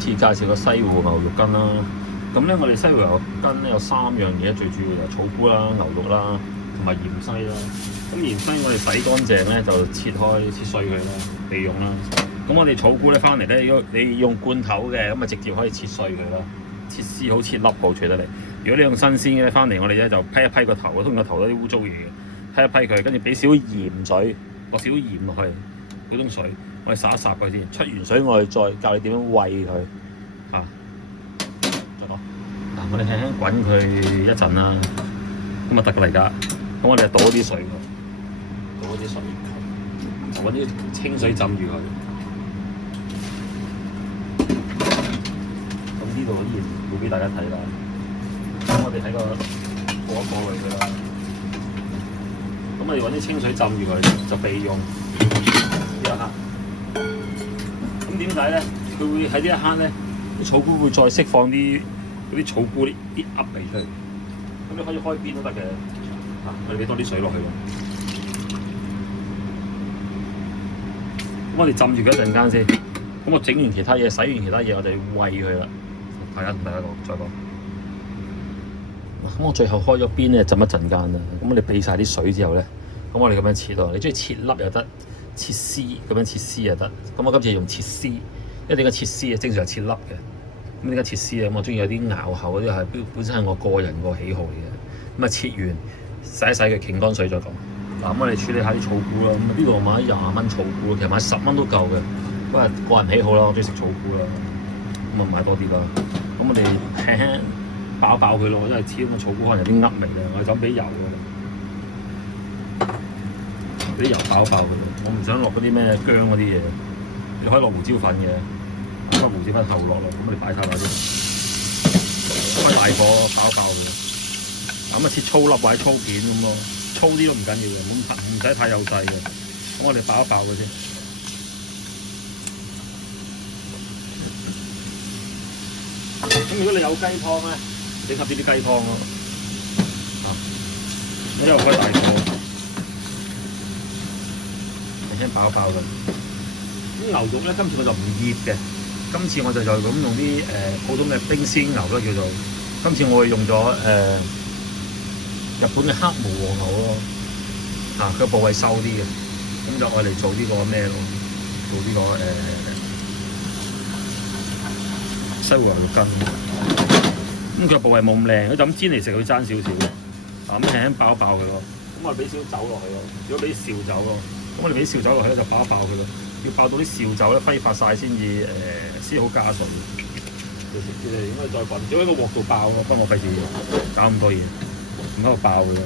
次介紹個西湖牛肉羹啦。咁咧，我哋西湖牛肉羹咧有3樣嘢，最主要就草菇啦、牛肉啦，同埋芫茜啦。咁芫茜我哋洗乾淨咧，就切碎佢啦，備用啦。咁我哋草菇咧翻嚟咧，如果你用罐頭嘅，咁啊直接可以切碎佢啦，切絲好切粒好取得嚟。如果你用新鮮嘅咧，翻嚟我哋咧就批一批個頭，通常個頭都啲污糟嘢嘅，批一批佢，跟住俾少鹽水，落少鹽落去，普通水，我哋烚一烚佢先。出完水我哋再教你點樣煨佢嚇。再講嗱，我哋輕輕滾佢一陣啦，咁啊得㗎啦而家。咁我哋就倒啲水喎，倒啲水，就揾啲清水浸住佢。咁呢度啲嘢會俾大家睇啦。咁我哋睇個過一過濾佢啦。咁我哋揾啲清水浸住佢，就備用呢一刻。咁點解咧？佢會喺呢一刻咧，啲草菇會再釋放啲嗰啲草菇啲噏味出嚟。咁你可以開邊都得嘅。我哋俾多啲水落去咯。咁我哋浸住佢一陣間先。咁我整完其他嘢，洗完其他嘢，我哋煨佢啦。同大家講，再講。咁我最後開咗邊咧，浸一陣間啦。咁我哋俾晒啲水之後咧，咁我哋咁樣切咯。你中意切粒又得，切絲咁樣切絲又得。咁我今次用切絲，因為點解切絲啊？正常係切粒嘅。咁點解切絲啊？我中意有啲咬口嗰啲係本身係我個人個喜好嚟嘅。咁啊切完。洗一洗佢，擎乾水再講。嗱，咁我哋處理下啲草菇啦。咁呢度買20蚊草菇，其實買10蚊都夠嘅。不過個人喜好啦，我中意食草菇啦，咁啊買多啲啦。咁我哋輕輕爆一爆佢咯，因為始終個草菇可能有啲噏味嘅，我就咁俾油嘅，俾油爆一爆佢。我唔想落嗰啲咩薑嗰啲嘢，你可以落胡椒粉嘅，咁啊胡椒粉後落咯。咁我哋擺晒落先，開大火爆一爆佢。咁啊切粗粒或者粗片咁咯，粗啲都唔緊要嘅，唔使太幼細嘅。咁我哋爆一爆佢先。咁如果你有雞湯咧，整合呢啲雞湯咯。咁一路開大火，輕輕爆一爆佢。咁牛肉咧，今次我就唔醃嘅，今次我就咁用啲普通嘅冰鮮牛啦叫做。今次我會用咗日本嘅黑毛和牛咯，佢個部位瘦啲嘅，咁就愛嚟做呢個咩咯？做呢個西湖牛肉羹。咁佢個部位冇咁靚，佢就咁煎嚟食，佢爭少少。咁輕輕爆一爆佢咯。咁我哋俾少酒落去咯。如果俾紹酒咯，咁我哋俾紹酒落去咧就爆一爆佢咯。要爆到啲紹酒咧揮發晒先至先好加水。你哋應該再滾，只喺個鑊度爆咯，不過我費事搞咁多嘢。唔喺度爆佢咯，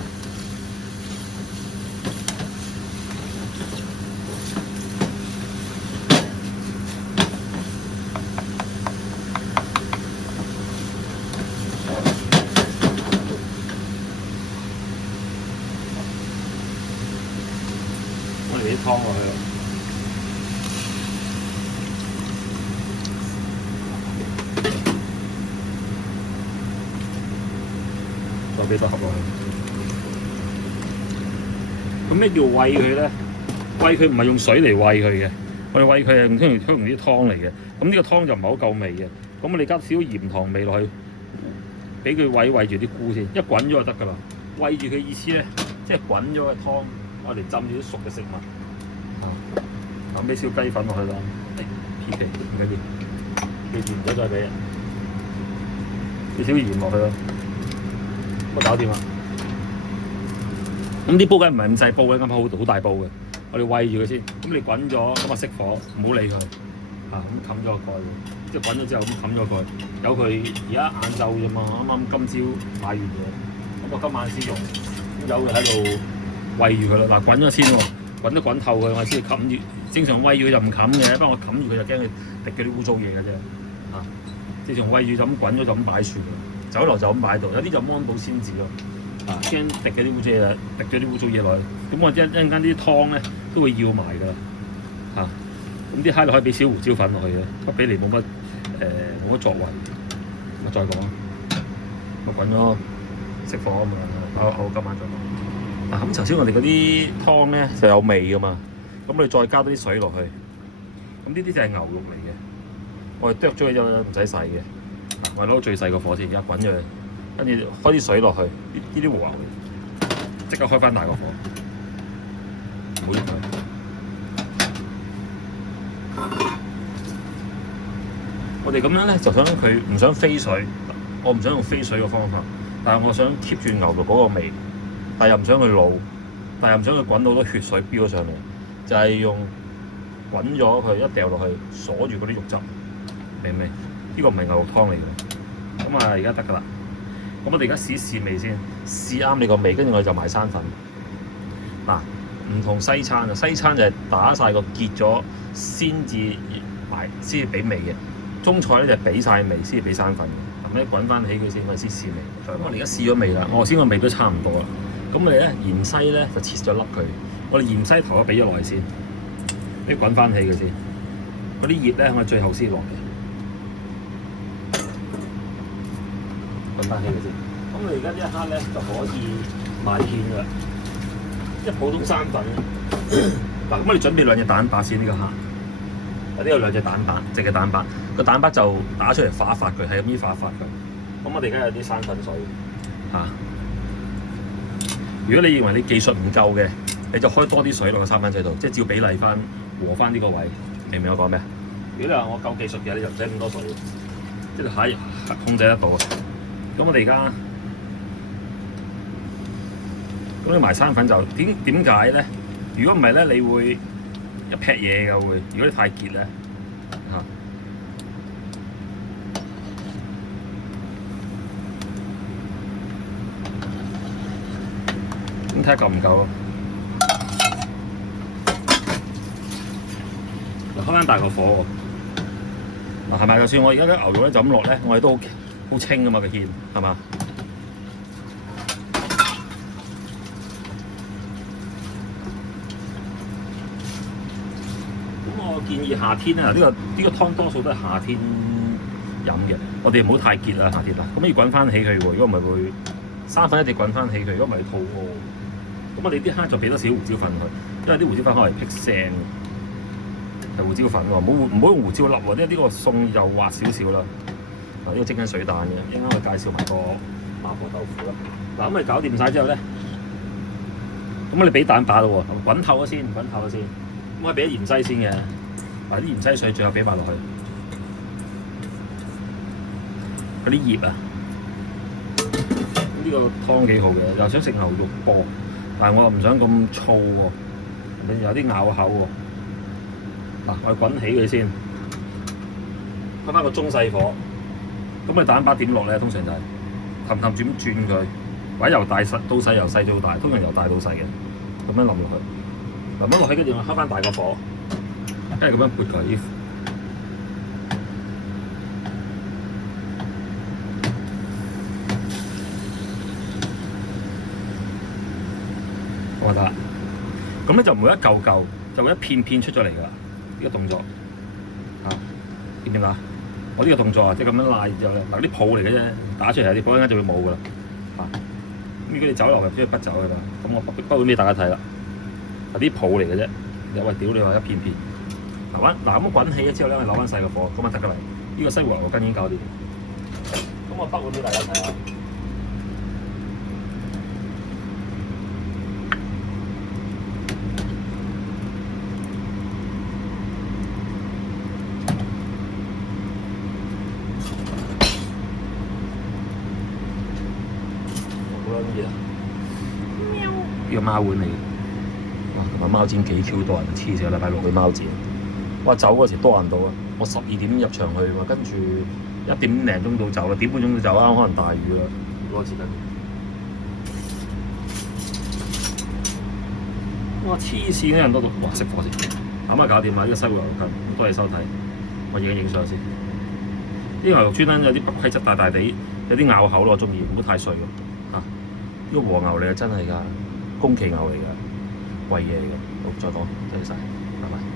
我哋俾啲湯落去咯。再俾多盒落去。咁咩叫煨佢咧？煨佢唔係用水嚟煨佢嘅，我哋煨佢係用啲湯嚟嘅。咁呢個湯就唔係好夠味嘅。咁我哋加少少鹽糖味落去，俾佢煨住啲菇先，一滾咗就得㗎啦。煨住佢意思咧，即係滾咗嘅湯，我哋浸住啲熟嘅食物。咁俾少雞粉落去啦，皮皮唔緊要，記住唔使再俾，俾少鹽落去咯。咁搞掂啦！咁啲煲梗唔係咁細煲嘅，咁好大煲嘅。我哋煨住佢先。咁你滾咗，咁啊熄火，唔好理佢。咁冚咗個蓋，即係滾咗之後咁冚咗個蓋，由佢而家晏晝啫嘛，啱啱今朝買完嘢，咁我今晚先用，咁由佢喺度煨住佢啦。嗱，滾咗先喎，滾都滾透佢，我先冚住。正常煨住佢就唔冚嘅，不過我冚住佢就驚佢滴嗰啲污糟嘢嘅啫。正常煨住就咁滾咗就咁擺住。酒樓就咁擺喺度，有啲就芒到鮮子咯，驚滴嗰啲污糟嘢，滴咗啲污糟嘢落去。咁我一陣間啲湯咧都會要埋㗎啦，咁啲蝦你可以俾少胡椒粉落去嘅，不俾你冇乜作為。我再講，我滾咗熄火啊嘛，好今晚再講。咁頭先我哋嗰啲湯咧就有味㗎嘛，咁你再加多啲水落去，咁呢啲就係牛肉嚟嘅。我哋剁咗佢之後唔使洗嘅。我攞最細個火先，而家滾咗佢，跟住開啲水落去，呢啲和牛即刻開翻大個火，唔好喐佢。我哋咁樣咧就想佢唔想飛水，我唔想用飛水嘅方法，但係我想 keep 住牛肉嗰個味，但又唔想佢老，但又唔想佢滾到好多血水飆咗上嚟，就係用滾咗佢一掉落去鎖住嗰啲肉汁，明唔明？呢個唔係牛肉湯嚟嘅，咁啊而家得㗎啦。咁我哋而家試味先，試啱你個味，跟住我哋就埋生粉。嗱，唔同西餐啊，西餐就係打晒個結咗先至埋，先至俾味嘅。中菜咧就俾晒味先至俾生粉嘅。咁咧滾翻起佢先，我哋先試味。咁我哋而家試咗味啦，我先個味都差唔多啦。咁我哋咧芫茜咧就切咗粒佢，我哋芫茜頭都俾咗落去先，啲滾翻起佢先。嗰啲葉咧我哋最後先落嘅。滾翻起佢先，咁你而家呢一刻咧就可以賣芡㗎啦，即係普通生粉。嗱，咁我哋準備兩隻蛋白先呢個刻，呢有兩隻蛋白，隻嘅蛋白，個蛋白就打出嚟發一發佢，係咁依發一發佢。咁我哋而家有啲生粉水嚇。如果你認為你技術唔夠嘅，你就開多啲水落個生粉水度，即係照比例翻和翻呢個位，明唔明我講咩？如果你話我夠技術嘅，你就唔使咁多水，即係下控制得到。咁我哋而家咁你埋生粉就點解咧？如果唔係咧，你會一劈嘢嘅會。如果你太結咧嚇，咁睇下夠唔夠咯。嗱，開翻大個火喎。嗱，係咪？就算我而家啲牛肉咧就咁落咧，我哋都好清㗎嘛個芡，係嘛？咁我建議夏天咧，呢個湯多數都係夏天飲嘅。我哋唔好太結啦，夏天啦。咁要滾翻起佢喎，如果唔係會生粉一定滾翻起佢，如果唔係肚餓。咁我哋啲蝦就俾多少胡椒粉佢，因為啲胡椒粉可能辟腥。係胡椒粉喎，唔好用胡椒粒喎，因為呢個餸又滑少少啦。嗱，呢個蒸緊水蛋嘅，應該我介紹埋個麻婆豆腐啦。嗱，咁你搞掂晒之後咧，咁我哋俾蛋白咯喎，滾透咗先，咁我俾啲芫茜先嘅，嗱啲芫茜水最後俾埋落去，嗰啲葉啊，呢個湯幾好嘅，又想食牛肉噃，但係我又唔想咁燥喎，你有啲咬口喎。嗱，我哋滾起佢先，開翻個中細火。咁你蛋白點落咧？通常就係氹氹轉轉佢，或者由大到細，由細到大，通常由大到細嘅，咁樣淋落去。淋咗落去，跟住我開翻大個火，跟住咁樣撥佢。我得，咁咧就唔會一嚿嚿，就會一片片出咗嚟㗎。呢個動作嚇見唔見啊？我呢個動作啊，即係咁樣拉之後咧，嗱啲泡嚟嘅啫，打出嚟有啲泡，一陣間就會冇㗎啦嚇。咁如果你走落去，即係不走㗎嘛。咁我不會俾大家睇啦。係啲泡嚟嘅啫。你話屌你話一片片。嗱咁滾起咗之後咧，我扭翻細個火，咁啊得㗎啦。呢個西湖牛筋已經搞掂。咁我不會俾大家睇下。呢個貓碗嚟嘅，哇！同埋貓展幾 Q 多人，黐線！禮拜六去貓展，哇！走嗰時多人到啊！我12點入場去喎，跟住1點零鐘到走啦，1點半鐘到走啦，可能大雨啦，好多次跟。哇！黐線嘅人多到，哇！熄火先，咁啊搞掂啦！呢個西湖牛筋，多謝收睇，我影相先。呢個牛肉專登有啲不規則，大大地，有啲咬口咯，我中意，唔好太碎喎嚇。呢個和牛嚟嘅，真係㗎。宮崎牛嚟㗎，貴嘢嚟㗎。好，再講，多謝晒，拜拜。